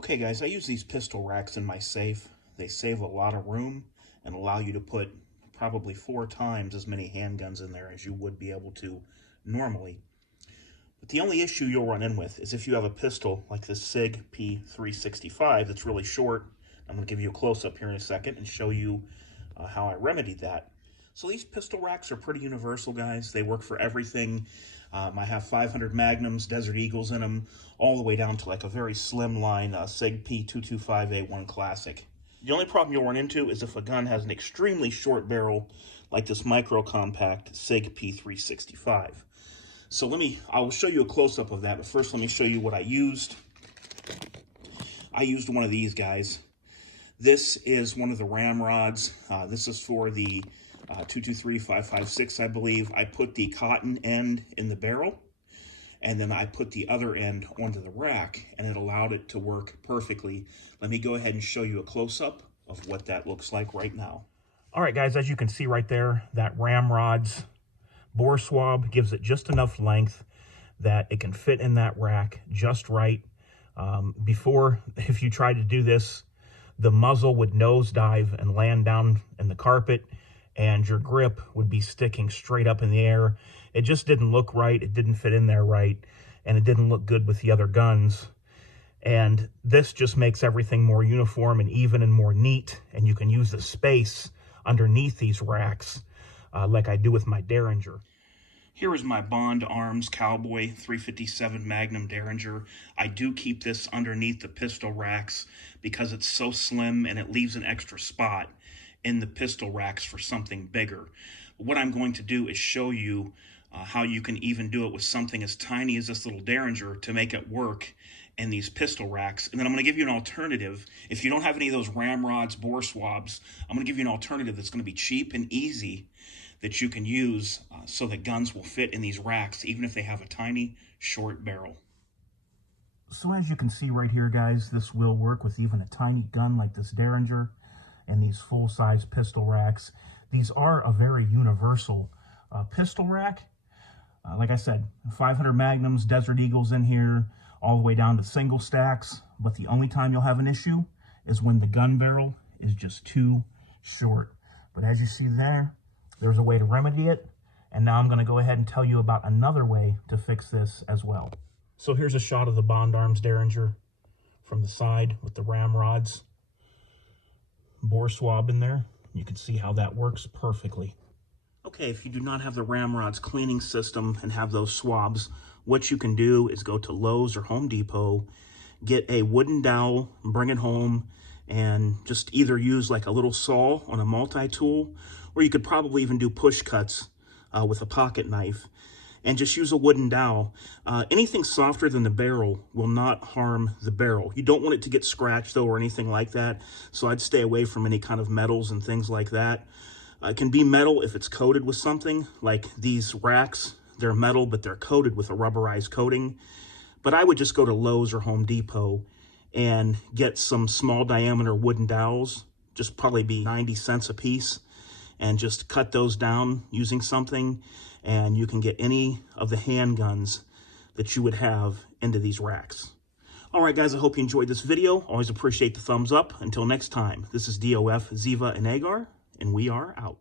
Okay guys, I use these pistol racks in my safe. They save a lot of room and allow you to put probably 4 times as many handguns in there as you would be able to normally. But the only issue you'll run in with is if you have a pistol like this SIG P365 that's really short. I'm going to give you a close-up here in a second and show you how I remedied that. So these pistol racks are pretty universal, guys. They work for everything. I have 500 Magnums, Desert Eagles in them, all the way down to like a very slim line SIG P225A1 Classic. The only problem you'll run into is if a gun has an extremely short barrel, like this micro compact SIG P365. So I will show you a close-up of that, but first let me show you what I used. I used one of these guys. This is one of the ramrods. This is for the 223-556, I believe. I put the cotton end in the barrel, and then I put the other end onto the rack, and it allowed it to work perfectly. Let me go ahead and show you a close-up of what that looks like right now. All right, guys, as you can see right there, that ramrod's bore swab gives it just enough length that it can fit in that rack just right. Before, if you tried to do this, the muzzle would nosedive and land down in the carpet, and your grip would be sticking straight up in the air. It just didn't look right. It didn't fit in there right, and it didn't look good with the other guns. And this just makes everything more uniform and even and more neat, and you can use the space underneath these racks like I do with my Derringer. Here is my Bond Arms Cowboy 357 Magnum Derringer. I do keep this underneath the pistol racks because it's so slim and it leaves an extra spot in the pistol racks for something bigger. What I'm going to do is show you how you can even do it with something as tiny as this little Derringer to make it work in these pistol racks. And then I'm going to give you an alternative. If you don't have any of those ramrods, bore swabs, I'm going to give you an alternative that's going to be cheap and easy that you can use so that guns will fit in these racks, even if they have a tiny, short barrel. So as you can see right here, guys, this will work with even a tiny gun like this Derringer and these full-size pistol racks. These are a very universal pistol rack. Like I said, 500 Magnums, Desert Eagles in here, all the way down to single stacks. But the only time you'll have an issue is when the gun barrel is just too short. But as you see there, there's a way to remedy it. And now I'm going to go ahead and tell you about another way to fix this as well. So here's a shot of the Bond Arms Derringer from the side with the ramrods. Bore swab in there. You can see how that works perfectly. Okay, if you do not have the ramrods cleaning system and have those swabs, what you can do is go to Lowe's or Home Depot, get a wooden dowel, bring it home, and just either use like a little saw on a multi-tool, or you could probably even do push cuts with a pocket knife, and just use a wooden dowel. Anything softer than the barrel will not harm the barrel. You don't want it to get scratched though or anything like that, so I'd stay away from any kind of metals and things like that. It can be metal if it's coated with something, like these racks. They're metal, but they're coated with a rubberized coating. But I would just go to Lowe's or Home Depot and get some small diameter wooden dowels, just probably be 90 cents a piece, and just cut those down using something, and you can get any of the handguns that you would have into these racks. All right, guys, I hope you enjoyed this video. Always appreciate the thumbs up. Until next time, this is DOF, Ziva, and Agar, and we are out.